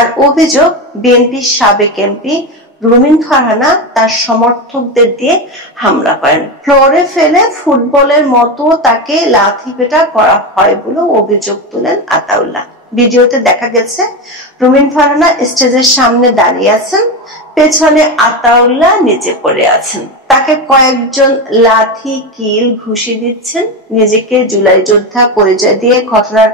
আর অভিযোগ বিএনপির সাবেক এমপি রুমিন ফারহানা তার সমর্থকদের দিয়ে হামলা করেন, ফ্লোরে ফেলে ফুটবলের মতো তাকে লাথিপেটা করা হয় বলে অভিযোগ তোলেন আতাউল্লাহ। ভিডিওতে দেখা গেছে রুমিন ফারহানা স্টেজের সামনে দাঁড়িয়ে আছেন, পেছনে আতাউল্লাহ নিচে পড়ে আছেন, তাকে কয়েকজন লাথি কিল ঘুষি দিচ্ছেন। নিজেকে জুলাই যোদ্ধা পরিচয় দিয়ে ঘটনার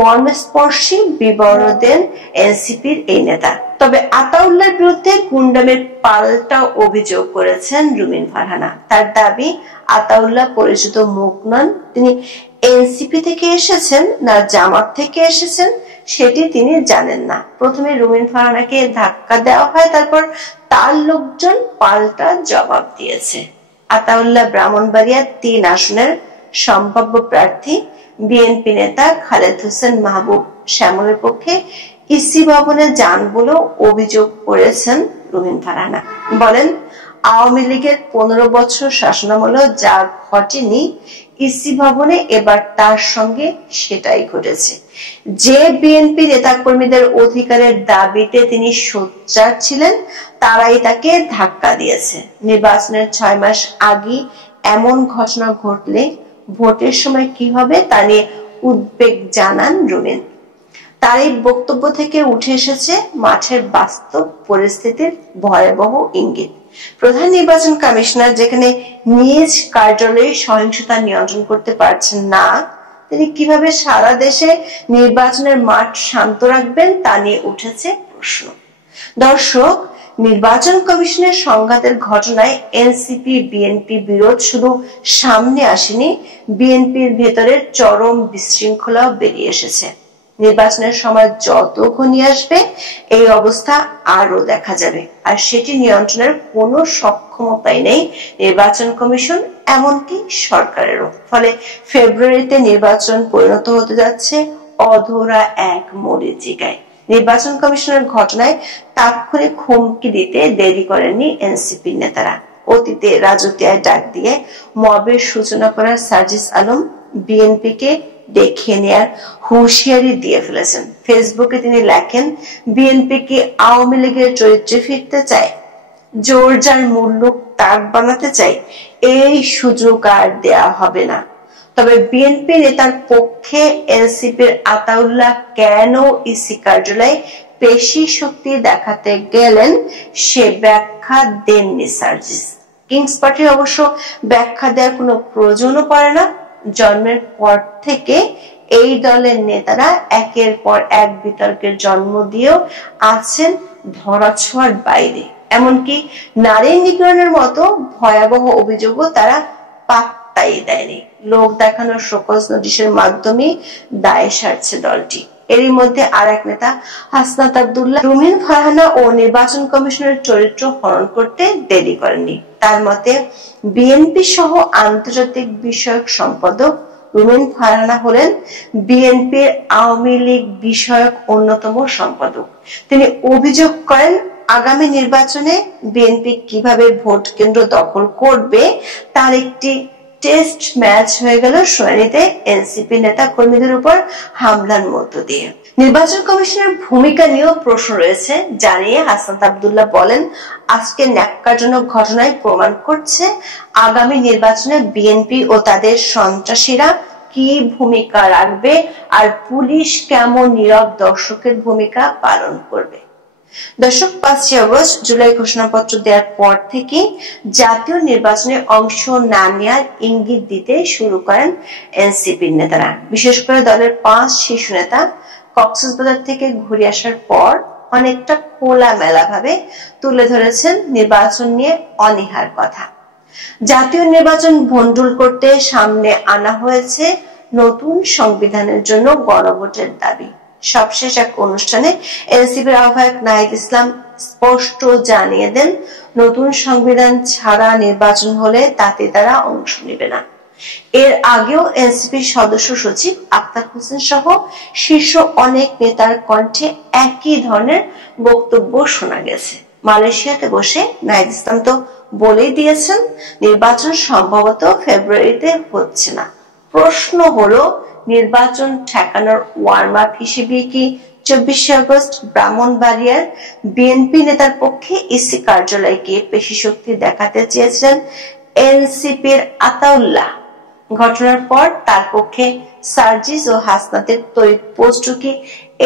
মর্মস্পর্শী বিবরণ দেন এনসিপির এই নেতা। তবে আতাউল্লাহর বিরুদ্ধে গুন্ডামের পাল্টা অভিযোগ করেছেন রুমিন ফারহানা। তার দাবি আতাউল্লাহ পরিচিত মুখ নন, তিনি এনসিপি থেকে এসেছেন না জামাত থেকে এসেছেন সেটি তিনি জানেন না। প্রথমে রুমিন ফারহানাকে ধাক্কা দেওয়া হয়, তারপর তার লোকজন পাল্টা জবাব দিয়েছে। আতাউল্লাহ ব্রাহ্মণবাড়িয়া ৩ আসনের সম্ভাব্য প্রার্থী। বিএনপি নেতা খালেদ হোসেন মাহবুব শ্যামলের পক্ষে ইসি ভবনে যান বলেও অভিযোগ করেছেন রুমিন ফারহানা। বলেন, আওয়ামী লীগের 15 বছর শাসনামলেও যা ঘটেনি ইসি ভবনে এবার তার সঙ্গে সেটাই ঘটেছে। যে বিএনপি নেতাকর্মীদের অধিকারের দাবিতে তিনি সোচ্চার ছিলেন তারাই তাকে ধাক্কা দিয়েছে। নির্বাচনের 6 মাস আগে এমন ঘটনা ঘটলে ভোটের সময় কি হবে তা নিয়ে উদ্বেগ জানান রুমিন। তার এই বক্তব্য থেকে উঠে এসেছে মাঠের বাস্তব পরিস্থিতির ভয়াবহ ইঙ্গিত। প্রধান নির্বাচন কমিশনার যেখানে নিজ কার্যালয়ে সহিংসতা নিয়ন্ত্রণ করতে পারছেন না, তিনি কিভাবে সারা দেশে নির্বাচনের মাঠ শান্ত রাখবেন তা নিয়ে উঠেছে প্রশ্ন। দর্শক, নির্বাচন কমিশনের সংঘাতের ঘটনায় এনসিপি বিএনপি বিরোধ শুধু সামনে আসেনি, বিএনপির ভেতরে চরম বিশৃঙ্খলাও বেরিয়ে এসেছে। নির্বাচনের সময় যত ঘনিয়ে আসবে এই অবস্থা আরো দেখা যাবে, আর সেটি নিয়ন্ত্রণের কোনো সক্ষমতাই নেই নির্বাচন কমিশন এমনকি সরকারেরও। ফলে ফেব্রুয়ারিতে নির্বাচন পরিণত হতে যাচ্ছে অধরা এক মরীচিকায়। নির্বাচন কমিশনের ঘটনায় তাৎক্ষণিক হুমকি দিতে দেরি করেননি এনসিপি নেতারা। অতীতে রাজকীয় ডাক দিয়ে মবের সূচনা করার সার্জিস আলম বিএনপিকে দেখিয়ে নেয়ার হুঁশিয়ারি দিয়ে ফেলেছেন। ফেসবুকে তিনি লেখেন, বিএনপি কি আওয়ামী লীগের চরিত্রে ফিরতে চায়, জোর যার মূল্য তাক বানাতে চায়, এই সুযোগ আর দেয়া হবে না। তবে বিএনপি নেতার পক্ষে এনসিপির আতাউল্লাহ কেন ইসি কার্যালয়ে পেশি শক্তি দেখাতে গেলেন সে ব্যাখ্যা দেননি সার্জিস। কিংস পার্টির অবশ্য ব্যাখ্যা দেওয়ার কোনো প্রয়োজনও পড়ে না। জন্মের পর থেকে এই দলের নেতারা একের পর এক বিতর্কের জন্ম দিয়েও আছেন ধরাছোঁয়ার বাইরে। এমনকি নারী নিপীড়নের মতো ভয়াবহ অভিযোগও তারা পাত্তাই দেয়নি। লোক দেখানোর শোকজ নোটিশের মাধ্যমে দায় সারছে দলটি। এরই মধ্যে আর এক নেতা হাসনাত আব্দুল্লাহ রুমিন ফারহানা ও নির্বাচন কমিশনের চরিত্র হরণ করতে দেরি করেননি। তার মতে বিএনপি সহ আন্তর্জাতিক বিষয়ক সম্পাদক রুমিন ফারহানা হলেন বিএনপির আওয়ামী লীগ বিষয়ক অন্যতম সম্পাদক। তিনি অভিযোগ করেন, আগামী নির্বাচনে বিএনপি কিভাবে ভোট কেন্দ্র দখল করবে তার একটি টেস্ট ম্যাচ হয়ে গেল শুনানিতে এনসিপি নেতা কর্মীদের উপর হামলার মধ্য দিয়ে। নির্বাচন কমিশনের ভূমিকা নিয়েও প্রশ্ন রয়েছে জানিয়ে হাসনাত আব্দুল্লাহ বলেন, আজকে ন্যাক্কারজনক ঘটনায় প্রমাণ করছে আগামী নির্বাচনে বিএনপি ও তাদের সন্ত্রাসীরা কি ভূমিকা রাখবে আর পুলিশ কেমন নীরব দর্শকের ভূমিকা পালন করবে। দর্শক, 5 আগস্ট জুলাই ঘোষণাপত্র দেওয়ার পর থেকে জাতীয় নির্বাচনে অংশ না নেওয়ার ইঙ্গিত দিতে শুরু করেন এনসিপির নেতারা। বিশেষ করে দলের 5 শীর্ষ নেতা কক্সবাজার থেকে ঘুরে আসার পর অনেকটা খোলামেলা ভাবে তুলে ধরেছেন নির্বাচন নিয়ে অনীহার কথা। জাতীয় নির্বাচন ভণ্ডুল করতে সামনে আনা হয়েছে নতুন সংবিধানের জন্য গণভোটের দাবি। সবশেষ এক অনুষ্ঠানে এনসিপির আহ্বায়ক নাহিদ ইসলাম স্পষ্ট জানিয়ে দেন, নতুন সংবিধান ছাড়া নির্বাচন হলে তাতে তারা অংশ নেবে না। এর আগেও এনসিপির সদস্য সচিব আক্তার হোসেন সহ শীর্ষ অনেক নেতার কণ্ঠে একই ধরনের বক্তব্য শোনা গেছে। মালয়েশিয়াতে বসে নাহিদ ইসলাম তো বলেই দিয়েছেন নির্বাচন সম্ভবত ফেব্রুয়ারিতে হচ্ছে না। প্রশ্ন হলো, নির্বাচন ঠেকানোর ওয়ার্ম আপ হিসেবে কি 24 আগস্ট ব্রাহ্মণবাড়িয়ার বিএনপি নেতার পক্ষে ইসি কার্যালয়ে গিয়ে পেশি শক্তি দেখাতে চেয়েছিলেন এনসিপির আতাউল্লাহ। ঘটনার পর তার পক্ষে সার্জিস ও হাসনাতের তড়িৎ পোস্ট কি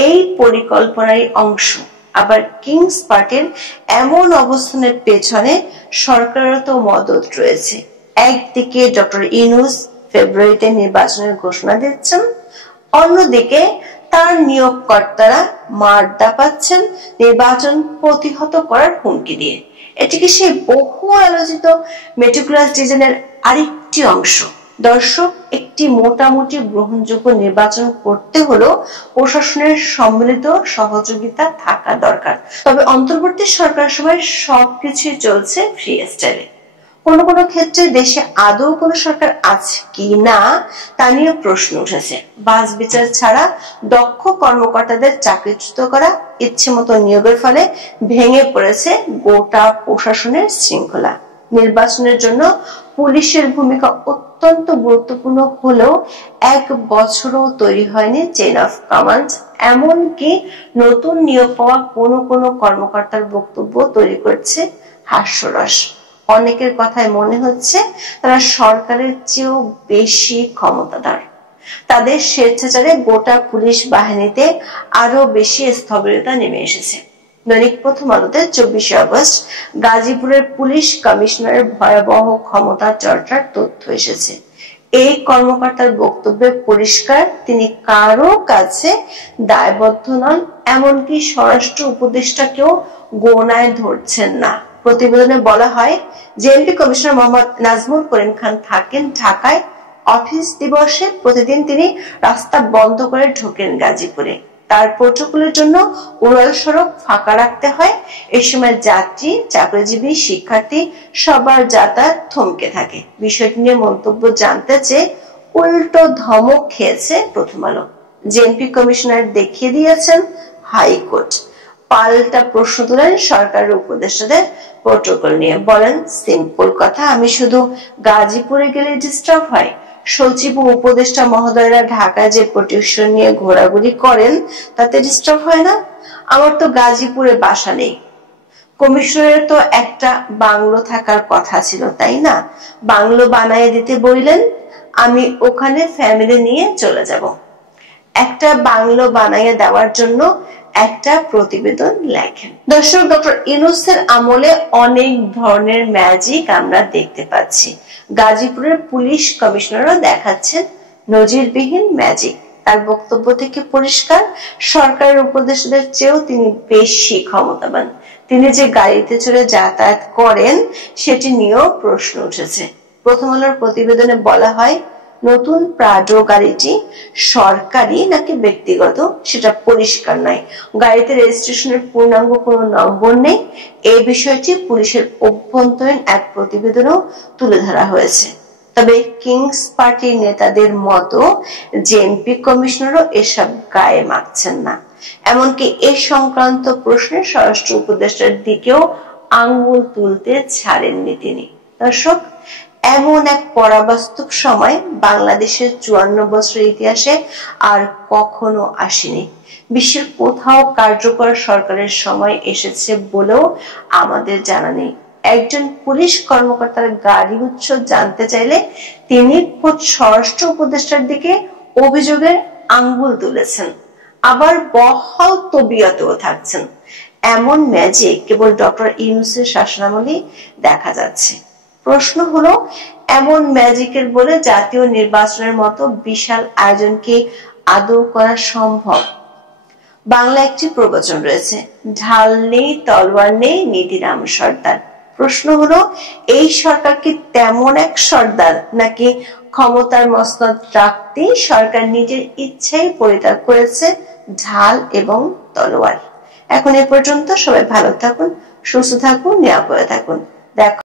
এই পরিকল্পনারই অংশ? আবার কিংস পার্টির এমন অবস্থানের পেছনে সরকারের তো মদত রয়েছে। একদিকে ডক্টর ইউনূস ফেব্রুয়ারিতে নির্বাচনের ঘোষণা দিচ্ছেন, অন্যদিকে তার নিয়োগকর্তারা মারদা পাচ্ছেন নির্বাচন প্রতিহত করার হুমকি দিয়ে। এটিকে সেই বহু আলোচিত মেটিকুলাস ডিজাইনের আরেকটি অংশ। দর্শক, একটি মোটামুটি গ্রহণযোগ্য নির্বাচন করতে হলেও প্রশাসনের সম্মিলিত সহযোগিতা থাকা দরকার। তবে অন্তর্বর্তী সরকারের সময় সবকিছুই চলছে ফ্রি স্টাইলে। কোন কোন ক্ষেত্রে দেশে আদৌ কোন সরকার আছে কি না তা নিয়ে প্রশ্ন উঠেছে। বাছ বিচার ছাড়া দক্ষ কর্মকর্তাদের চাকরিচ্যুত করা, ইচ্ছে মতো নিয়োগের ফলে ভেঙে পড়েছে গোটা প্রশাসনের শৃঙ্খলা। নির্বাচনের জন্য পুলিশের ভূমিকা অত্যন্ত গুরুত্বপূর্ণ হলেও 1 বছরও তৈরি হয়নি চেইন অফ কমান্ড। এমনকি নতুন নিয়োগ পাওয়া কোন কোন কর্মকর্তার বক্তব্য তৈরি করছে হাস্যরস। অনেকের কথায় মনে হচ্ছে তারা সরকারের চেয়েও বেশি ক্ষমতাধর। তাদের স্বেচ্ছাচারে গোটা পুলিশ বাহিনীতে আরো বেশি স্থবিরতা নেমে এসেছে। দৈনিক প্রথম আলোতে 24 আগস্ট গাজীপুরের পুলিশ কমিশনারের ভয়াবহ ক্ষমতা চর্চার তথ্য এসেছে। এই কর্মকর্তার বক্তব্যে পরিষ্কার তিনি কারো কাছে দায়বদ্ধ নন, এমনকি স্বরাষ্ট্র উপদেষ্টাকেও গোনায় ধরছেন না। প্রতিবেদনে বলা হয়, জেএমপি কমিশনার মোহাম্মদ নাজমুল করিম খান থাকেন ঢাকায়। অফিস দিবসে প্রতিদিন তিনি রাস্তা বন্ধ করে ঢোকেন গাজীপুরে। তার প্রোটোকলের জন্য উড়াল সড়ক ফাঁকা রাখতে হয়। এই সময় যাত্রী, চাকরিজীবী, শিক্ষার্থী সবার যাতায়াত থমকে থাকে। বিষয়টি নিয়ে মন্তব্য জানতে চেয়ে উল্টো ধমক খেয়েছে প্রথম আলো। জেএমপি কমিশনার দেখিয়ে দিয়েছেন হাইকোর্ট। পাল্টা প্রশ্ন তোলেন সরকারের উপদেষ্টাদের প্রোটোকল নিয়ে। বলেন, সিম্পল কথা, আমি শুধু গাজীপুরে গেলে ডিস্টার্ব হয়? সচিব ও উপদেষ্টা মহোদয়রা ঢাকায় যে প্রোটেকশন নিয়ে ঘোরাঘুরি করেন তাতে ডিস্টার্ব হয় না? আমার তো গাজীপুরে বাসা নেই। কমিশনারের তো একটা বাংলো থাকার কথা ছিল, তাই না? বাংলো বানায় দিতে বললেন, আমি ওখানে ফ্যামিলি নিয়ে চলে যাব। একটা বাংলো বানাইয়ে দেওয়ার জন্য একটা প্রতিবেদন লেখেন। দর্শক, ডক্টর ইউনূসের আমলে অনেক ধরনের ম্যাজিক আমরা দেখতে পাচ্ছি। গাজীপুরের পুলিশ কমিশনারও দেখাচ্ছেন নজিরবিহীন ম্যাজিক। তার বক্তব্য থেকে পরিষ্কার, সরকারের উপদেষ্টাদের চেয়েও তিনি বেশি ক্ষমতাবান। তিনি যে গাড়িতে চড়ে যাতায়াত করেন সেটি নিয়েও প্রশ্ন উঠেছে। প্রথম আলোর প্রতিবেদনে বলা হয়, নতুন প্রাডো গাড়িটি সরকারি নাকি ব্যক্তিগত সেটা পরিষ্কার নয়। গাড়িতে রেজিস্ট্রেশনের পূর্ণাঙ্গ কোনো নম্বর নেই। এই বিষয়টি পুলিশের অভ্যন্তরীণ এক প্রতিবেদনেও তুলে ধরা হয়েছে। তবে কিংস পার্টির নেতাদের মতো জেএমপি কমিশনারও এসব গায়ে মাখছেন না। এমনকি এ সংক্রান্ত প্রশ্নে স্বরাষ্ট্র উপদেষ্টার দিকেও আঙ্গুল তুলতে ছাড়েননি তিনি। দর্শক, এমন এক পরাবাস্তব সময় বাংলাদেশের 54 বছরের ইতিহাসে আর কখনো আসেনি। বিশ্বের কোথাও কার্যকর সরকারের সময় এসেছে বলেও আমাদের জানা নেই। একজন পুলিশ কর্মকর্তার গাড়ি উৎস জানতে চাইলে তিনি খোদ স্বরাষ্ট্র উপদেষ্টার দিকে অভিযোগের আঙ্গুল তুলেছেন, আবার বহাল তবিয়তেও থাকছেন। এমন ম্যাজিক কেবল ডক্টর ইউনূসের শাসনামলেই দেখা যাচ্ছে। প্রশ্ন হলো, এমন ম্যাজিকের বলে জাতীয় নির্বাচনের মতো বিশাল আয়োজন কি আদৌ করা সম্ভব? বাংলা একটি প্রবচন রয়েছে, ঢাল নেই তলোয়ার নেই নীতিরাম সর্দার। প্রশ্ন হলো, এই সরকার কি তেমন এক সর্দার, নাকি ক্ষমতার মসনদ রাখতেই সরকার নিজের ইচ্ছাই পরিত্যাগ করেছে ঢাল এবং তলোয়ার? এখন এ পর্যন্ত। সবাই ভালো থাকুন, সুস্থ থাকুন, নিরাপদে থাকুন।